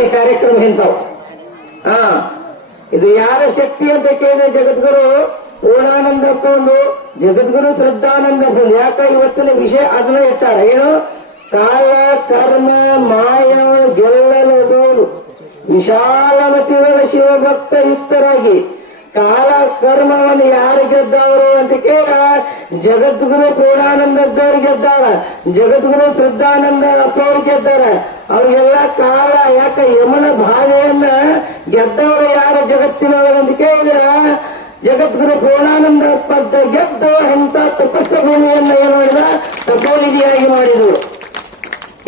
ಈ ಕಾರ್ಯಕ್ರಮ ಇಂಥವು. ಇದು ಯಾರ ಶಕ್ತಿ ಅಂತ ಕೇಳಿದ್ರೆ ಜಗದ್ಗುರು ಪೂರ್ಣಾನಂದಪ್ಪ ಒಂದು, ಜಗದ್ಗುರು ಶ್ರದ್ಧಾನಂದಪ್ಪ ಒಂದು. ಯಾಕ ಇವತ್ತಿನ ವಿಷಯ ಅದನ್ನ ಇರ್ತಾರೆ, ಏನು ಕಾಲ ಕರ್ಮ ಮಾಯ ಗೆಲ್ಲಲು ವಿಶಾಲಮತಿಗಳ ಶಿವಭಕ್ತ ಯುಕ್ತರಾಗಿ ಕಾಲ ಕರ್ಮವನ್ನು ಯಾರು ಗೆದ್ದವರು ಅಂತ ಕೇಳ ಜಗದ್ಗುರು ಪೂರ್ಣಾನಂದದ್ದವ್ರು ಗೆದ್ದಾರ, ಜಗದ್ಗುರು ಶ್ರದ್ಧಾನಂದ ಅಪ್ಪವ್ರು ಗೆದ್ದಾರ. ಅವ್ರಿಗೆಲ್ಲ ಕಾಲ ಯಾಕ ಯಮನ ಬಾಧೆಯನ್ನ ಗೆದ್ದವರು ಯಾರು ಜಗತ್ತಿನವರಂತ ಕೇಳಿದ್ರ ಜಗದ್ಗುರು ಪೂರ್ಣಾನಂದ ಅಪ್ಪ ಗೆದ್ದ ಅಂತ ತಪಸ್ಸಭೂಮಿಯನ್ನ ಏನ್ ಮಾಡಿದ, ತಪೋನಿಧಿಯಾಗಿ ಮಾಡಿದ್ರು.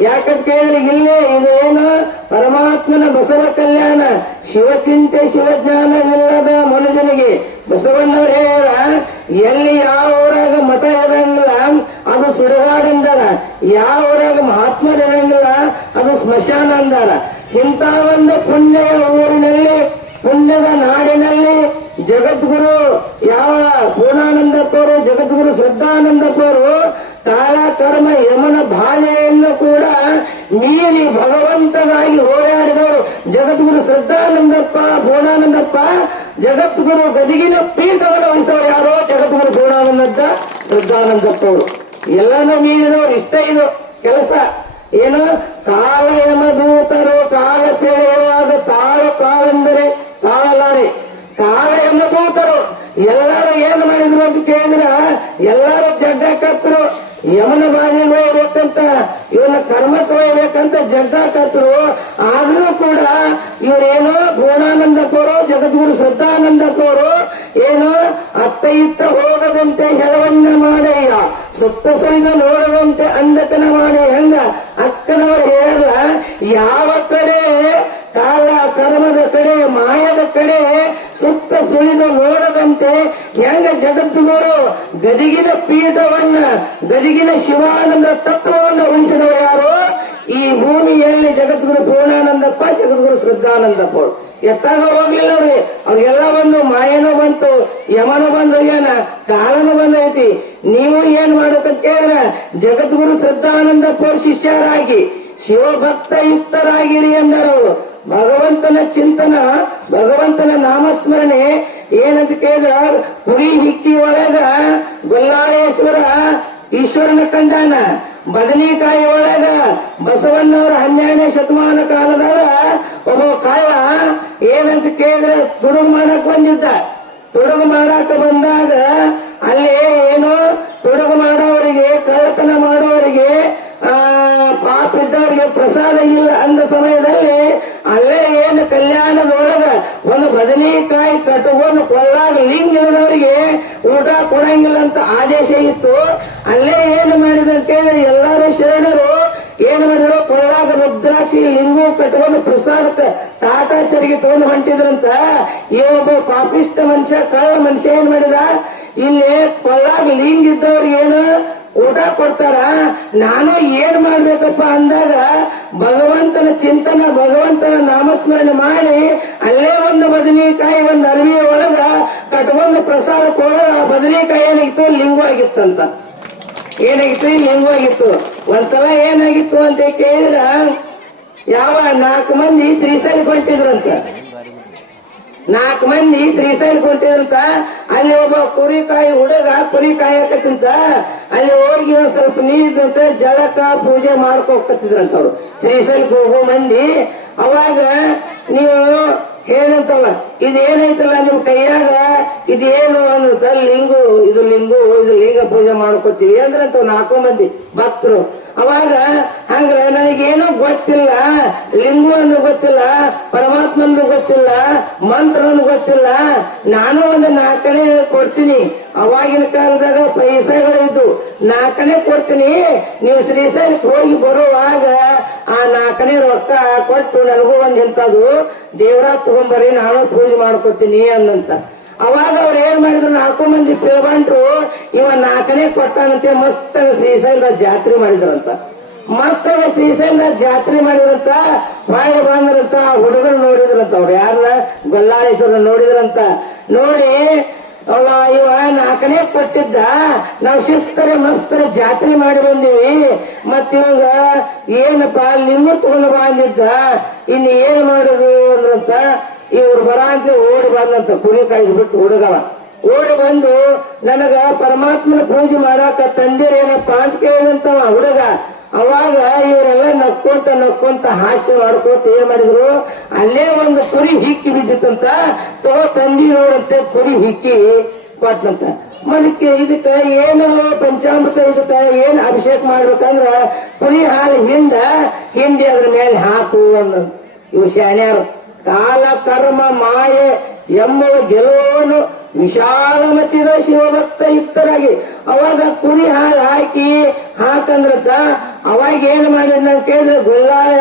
ಯಾಕಂತ ಕೇಳಿದ್ರೆ ಇಲ್ಲೇ ಇದೇನು ಪರಮಾತ್ಮನ ಬಸವ ಕಲ್ಯಾಣ, ಶಿವಚಿಂತೆ ಶಿವಜ್ಞಾನವಿಲ್ಲದ ಮನುಜನಿಗೆ ಬಸವಣ್ಣವ್ರು ಹೇಳ ಎಲ್ಲಿ ಯಾವ ಊರಾಗ ಮಠ ಇರಂಗಿಲ್ಲ ಅದು ಸುಡಗಾಡಂದಾರ, ಯಾವ ಊರಾಗ ಮಹಾತ್ಮರು ಇರಂಗಿಲ್ಲ ಅದು ಸ್ಮಶಾನ ಅಂದಾರ. ಇಂಥ ಒಂದು ಪುಣ್ಯದ ಊರಿನಲ್ಲಿ, ಪುಣ್ಯದ ನಾಡಿನಲ್ಲಿ ಜಗದ್ಗುರು ಯಾವ ಪೂರ್ಣಾನಂದಪ್ಪವರು, ಜಗದ್ಗುರು ಶ್ರದ್ಧಾನಂದಪ್ಪವರು ಕಾಲ ಕರ್ಮ ಯಮನ ಬಾಧೆಯನ್ನು ಕೂಡ ಮೀರಿ ಭಗವಂತನಾಗಿ ಹೋರಾಡಿದವರು ಜಗದ್ಗುರು ಶ್ರದ್ಧಾನಂದಪ್ಪ ಪೂರ್ಣಾನಂದಪ್ಪ. ಜಗದ್ಗುರು ಗದಿಗಿನ ಪೀಠವನ್ನು ವಹಿಸವರು ಯಾರೋ ಜಗದ್ಗುರು ಪೂರ್ಣಾನಂದ ಶ್ರದ್ಧಾನಂದಪ್ಪ ಅವರು. ಎಲ್ಲನೂ ಮೀರಿದವರು. ಇಷ್ಟ ಇದು ಕೆಲಸ ಏನು, ಕಾಲ ಯಮದೂತರು ಕಾಲ ಪೇಳುವಾಗ ಕಾಲೆಂದರೆ ತಾಳಲಾರೆ. ಕಾಲ ಯಮದೂತರು ಎಲ್ಲರೂ ಏನ್ ಮಾಡಿದ್ರು ಅಂತ ಕೇಳಿದ್ರ ಎಲ್ಲರೂ ಜಗ್ಗ ಕತ್ತರು, ಯಮನ ಬಾಧೆ ಹೋಗ್ಬೇಕಂತ, ಇವನ ಕರ್ಮ ತೊಯ್ಬೇಕಂತ ಜಗ್ಗ ಕತ್ತರು. ಆದ್ರೂ ಕೂಡ ಇವರೇನೋ ಪೂರ್ಣಾನಂದಪ್ಪವರು ಜಗದ್ಗುರು ಶ್ರದ್ಧಾನಂದಪ್ಪವರು ಏನೋ ಅತ್ತ ಇತ್ತ ಹೋಗದಂತೆ ಹೆಳವನ್ನ ಮಾಡಯ್ಯ, ಸುತ್ತ ಸುಳಿದ ನೋಡದಂತೆ ಅಂದತನ ಮಾಡಿ ಹೆಂಗ ಅಕ್ಕನವರು ಹೇಳ ಯಾವ ಕಡೆ ಕಾಲ ಕರ್ಮದ ಕಡೆ ಮಾಯದ ಕಡೆ ಸುತ್ತ ಸುಳಿದು ನೋಡದಂತೆ ಹೆಂಗ ಜಗದ್ಗುರು ಗದಿಗಿನ ಪೀಠವನ್ನ, ಗದಿಗಿನ ಶಿವಾನಂದ ತತ್ವವನ್ನು ಉಳಿಸಿದವರು ಯಾರು ಈ ಭೂಮಿಯಲ್ಲಿ ಜಗದ್ಗುರು ಪೂರ್ಣಾನಂದಪ್ಪ, ಜಗದ್ಗುರು ಶ್ರದ್ಧಾನಂದಪ್ಪ. ಎತ್ತಾಗ ಹೋಗ್ಲಿಲ್ಲ ಅವ್ರಿ, ಅವ್ರಿಗೆಲ್ಲ ಬಂದು ಮಾಯನೂ ಬಂತು, ಯಮನ ಬಂದು ಏನ ಕಾಲನು ಬಂದೈತಿ. ನೀವು ಏನ್ ಮಾಡಬೇಕಂತ ಕೇಳಿದ್ರ ಜಗದ್ಗುರು ಶ್ರದ್ಧಾನಂದಪ್ಪ ಶಿಷ್ಯರಾಗಿ ಶಿವಭಕ್ತ ಯುಕ್ತರಾಗಿರಿ ಎಂದರು. ಭಗವಂತನ ಚಿಂತನ, ಭಗವಂತನ ನಾಮಸ್ಮರಣೆ ಏನಂತ ಕೇಳಿದ್ರ ಹುರಿ ಹಿಕ್ಕಿ ಒಳಗ ಗೊಲ್ಲಾಳೇಶ್ವರ ಈಶ್ವರನ ಕಂಡಾನ, ಬದನೆಕಾಯಿ ಒಳಗ ಬಸವಣ್ಣವರ 12ನೇ ಶತಮಾನ ಕಾಲದಾಗ ಒಬ್ಬ ಕಳ್ಳ ಏನಂತ ಕೇಳಿದ್ರೆ ತುಡುಗು ಮಾಡಕ್ ಬಂದಿದ್ದ. ತುಡುಗು ಮಾಡಾಕ ಬಂದಾಗ ಅಲ್ಲಿ ಏನೋ ತುಡುಗು ಮಾಡೋವರಿಗೆ, ಕಳ್ಳತನ ಮಾಡೋವರಿಗೆ, ಪಾಪ ಇದ್ದವರಿಗೆ ಪ್ರಸಾದ ಇಲ್ಲ ಅಂದ ಸಮಯದಲ್ಲಿ ಅಲ್ಲೇ ಏನು ಕಲ್ಯಾಣದೊಳಗ ಒಂದು ಬದನೆಕಾಯಿ ಕಟ್ಟುಕೊಂಡು ಕೊಳ್ಳಾಗ ಲಿಂಗಿನವರಿಗೆ ಊಟ ಕೊಡಂಗಿಲ್ಲ ಅಂತ ಆದೇಶ ಇತ್ತು. ಅಲ್ಲೇ ಏನು ಮಾಡಿದ್ರು ಅಂತ ಕೇಳಿದ್ರೆ ಎಲ್ಲರೂ ಶರಣರು ಏನು ಮಾಡಿದ್ರು, ಕೊಳ್ಳಾಗ ರುದ್ರಾಕ್ಷಿ ಲಿಂಗು ಕಟ್ಕೊಂಡು ಪ್ರಸಾದಕ್ಕೆ ತಾಟಾಚರಿಗೆ ತಗೊಂಡು ಹೊಂಟಿದ್ರಂತ. ಈ ಒಬ್ಬ ಪಾಪಿಷ್ಟ ಮನುಷ್ಯ, ಕಳ್ಳ ಮನುಷ್ಯ ಏನ್ ಮಾಡಿದ, ಇಲ್ಲಿ ಕೊಳ್ಳಾಗ ಲಿಂಗ ಇದ್ದವ್ರಿಗೆ ಏನು ಊಟ ಕೊಡ್ತಾರ, ನಾನು ಏನ್ ಮಾಡ್ಬೇಕಪ್ಪ ಅಂದಾಗ ಭಗವಂತನ ಚಿಂತನ, ಭಗವಂತನ ನಾಮಸ್ಮರಣೆ ಮಾಡಿ ಅಲ್ಲೇ ಒಂದು ಬದನೆಕಾಯಿ ಒಂದು ಅರವಿ ಒಳಗ ಕಟ್ಕೊಂಡು ಪ್ರಸಾದ ಕೊಡ. ಆ ಬದನೆಕಾಯಿ ಏನಾಗಿತ್ತು, ಲಿಂಗವಾಗಿತ್ತಂತ. ಏನಾಗಿತ್ತು, ಲಿಂಗವಾಗಿತ್ತು. ಒಂದ್ಸಲ ಏನಾಗಿತ್ತು ಅಂತ ಕೇಳಿದ್ರ ಯಾವ 4 ಮಂದಿ ಶ್ರೀಶೈಲ ಹೊಂಟಿದ್ರಂತ. 4 ಮಂದಿ ಶ್ರೀಶೈಲ ಹೊಂಟಿದ್ರಂತ. ಅಲ್ಲಿ ಒಬ್ಬ ಕುರಿಕಾಯಿ ಹುಡುಗ ಕುರಿ ಕಾಯಕತ್ತಂತ. ಅಲ್ಲಿ ಹೋಗಿ ಒಂದ್ ಸ್ವಲ್ಪ ನೀರಿದಂತ ಜಳಕ ಪೂಜೆ ಮಾಡ್ಕೋಕತ್ತಿದ್ರಂತ ಅವ್ರು ಶ್ರೀಶೈಲಕ್ಕೆ ಹೋಗೋ ಮಂದಿ. ಅವಾಗ ನೀವು ಏನಂತಲ್ಲ ಇದೇನೈತಲ್ಲ ನಿಮ್ ಕೈಯಾಗ ಇದೇನು ಅನ್ನುತ್ತ ಲಿಂಗು, ಇದು ಲಿಂಗ ಪೂಜೆ ಮಾಡ್ಕೋತೀವಿ ಅಂದ್ರಂತ 4 ಮಂದಿ ಭಕ್ತರು. ಅವಾಗ ಹಂಗ ನನಗೇನು ಗೊತ್ತಿಲ್ಲ, ಲಿಂಗು ಅನ್ನು ಗೊತ್ತಿಲ್ಲ, ಪರಮಾತ್ಮನು ಗೊತ್ತಿಲ್ಲ, ಮಂತ್ರನು ಗೊತ್ತಿಲ್ಲ, ನಾನು ಒಂದು 4 ಕೊಡ್ತೀನಿ. ಅವಾಗಿನ ಕಾಲದಾಗ ಪೈಸೆಗಳಿದ್ದು 4 ಕೊಡ್ತೀನಿ, ನೀವು ಶ್ರೀಶೈಲಕ್ಕೆ ಹೋಗಿ ಬರುವಾಗ ಆ 4 ರೊಕ್ಕ ಕೊಟ್ಟು ನನಗೂ ಒಂದ್ ಇಂಥದ್ದು ದೇವರಾಗ ತಗೊಂಬರ್ರಿ, ನಾನು ಪೂಜೆ ಮಾಡ್ಕೊತೀನಿ ಅನ್ನಂತ. ಅವಾಗ ಅವ್ರು ಏನ್ ಮಾಡಿದ್ರು, 4 ಮಂದಿ ಪಿಲ್ಬಂಟ್ರು ಇವ 4 ಕೊಟ್ಟಾನಂತೆ ಮಸ್ತ್ ಶ್ರೀಶೈಲ ಜಾತ್ರೆ ಮಾಡಿದ್ರಂತ. ಮಸ್ತ್ ಶ್ರೀಶೈಲ ಜಾತ್ರೆ ಮಾಡಿದ್ರಂತ. ಹೊಳೆ ಬಂದ್ರಂತ ಹುಡುಗರು ನೋಡಿದ್ರಂತ. ಅವ್ರು ಯಾರನ್ನ ಗೊಲ್ಲಾಳೇಶ್ವರ ನೋಡಿದ್ರಂತ. ನೋಡಿ ಅವ ಇವ ನಾಲ್ಕನೇ ಕೊಟ್ಟಿದ್ದ, ನಾವು ಶಿಸ್ತರೆ ಮಸ್ತರೆ ಜಾತ್ರೆ ಮಾಡಿ ಬಂದೀವಿ, ಮತ್ ಇವಾಗ ಏನಪ್ಪಾ ಲಿಂಗ ತಗೊಂಡು ಬಂದಿದ್ದ, ಇನ್ನು ಏನ್ ಮಾಡುದು ಅಂದ್ರಂತ ಇವ್ರು ಬರ ಅಂತ ಓಡಿ ಬಂದಂತ ಕುರಿ ಕಾಯಿ ಬಿಟ್ಟು ಹುಡುಗವ ಓಡಿ ಬಂದು ನನಗ ಪರಮಾತ್ಮನ ಪೂಜೆ ಮಾಡಾಕ ತಂದಿರೇನಪ್ಪಾ ಅಂತ ಕೇಳಿದಂತವ ಹುಡುಗ. ಅವಾಗ ಇವರೆಲ್ಲ ನಕ್ಕೊಂತ ಹಾಸ್ಯ ಮಾಡ್ಕೋತ ಏನ್ ಮಾಡಿದ್ರು, ಅಲ್ಲೇ ಒಂದು ಕುರಿ ಹಿಕ್ಕಿ ಬಿದ್ದಿತ್ತಂತ, ತಂದಿ ನೋಡಂತೆ ಕುರಿ ಹಿಕ್ಕಿ ಕೊಟ್ಟಂತ. ಮದಕ್ಕೆ ಇದಕ್ಕ ಏನು ಪಂಚಾಮೃತ, ಇದಕ್ಕ ಏನ್ ಅಭಿಷೇಕ ಮಾಡ್ಬೇಕಂದ್ರ ಕುರಿ ಹಾಲು ಹಿಂಡಿ ಅದ್ರ ಮೇಲೆ ಹಾಕು ಅಂದ. ಇವು ಶಾಣ್ಯಾರು ಕಾಲ ಕರ್ಮ ಮಾಯೆ ಎಂಬುವ ಗೆಲುವನ್ನು ವಿಶಾಲಮತಿದ ಶಿವಭಕ್ತ ಯುಕ್ತರಾಗಿ ಅವಾಗ ಕುರಿ ಹಾಲು ಹಾಕಂದ್ರತ ಅವಾಗ ಏನ್ ಮಾಡಿದ ಅಂತ ಕೇಳಿದ್ರೆ ಗುಲ್ಲಾಯ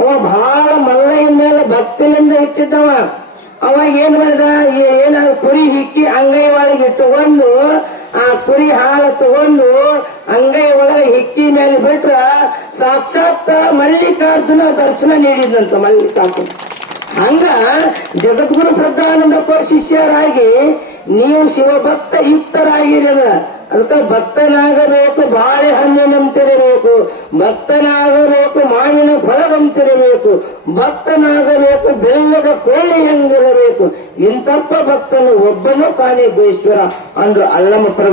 ಅವ ಬಹಳ ಮಲ್ಲಯ್ಯನ ಮೇಲೆ ಭಕ್ತಿಯಿಂದ ಇಟ್ಟಿದ್ದವ. ಅವಾಗ ಏನ್ ಮಾಡಿದ, ಏನಾದ್ರು ಕುರಿ ಹಿಕ್ಕಿ ಅಂಗೈ ಒಳಗೆ ತಗೊಂಡು ಆ ಕುರಿ ಹಾಲು ತಗೊಂಡು ಅಂಗೈ ಒಳಗೆ ಹಿಕ್ಕಿ ಮೇಲೆ ಬಿಟ್ರ ಸಾಕ್ಷಾತ್ ಮಲ್ಲಿಕಾರ್ಜುನ ದರ್ಶನ ನೀಡಿದಂತ ಮಲ್ಲಿಕಾರ್ಜುನ. ಹಂಗ ಜಗದ್ಗುರು ಶ್ರದ್ಧಾನಂದಪ್ಪ ಶಿಷ್ಯರಾಗಿ ನೀವು ಶಿವಭಕ್ತ ಯುಕ್ತರಾಗಿರಲ್ಲ. ಅದಕ್ಕೆ ಭಕ್ತನಾಗಬೇಕು ಬಾಳೆಹಣ್ಣಿನಂತಿರಬೇಕು, ಭಕ್ತನಾಗಬೇಕು ಮಾವಿನ ಫಲವಂತಿರಬೇಕು, ಭಕ್ತನಾಗಬೇಕು ಬೆಲ್ಲದ ಕೋಳಿ ಹಂಗಿರಬೇಕು. ಇಂತಪ್ಪ ಭಕ್ತನು ಒಬ್ಬನು ಕಾಣೆ ಬೇಶ್ವರ ಅಂದ್ರು ಅಲ್ಲಮ್ಮ.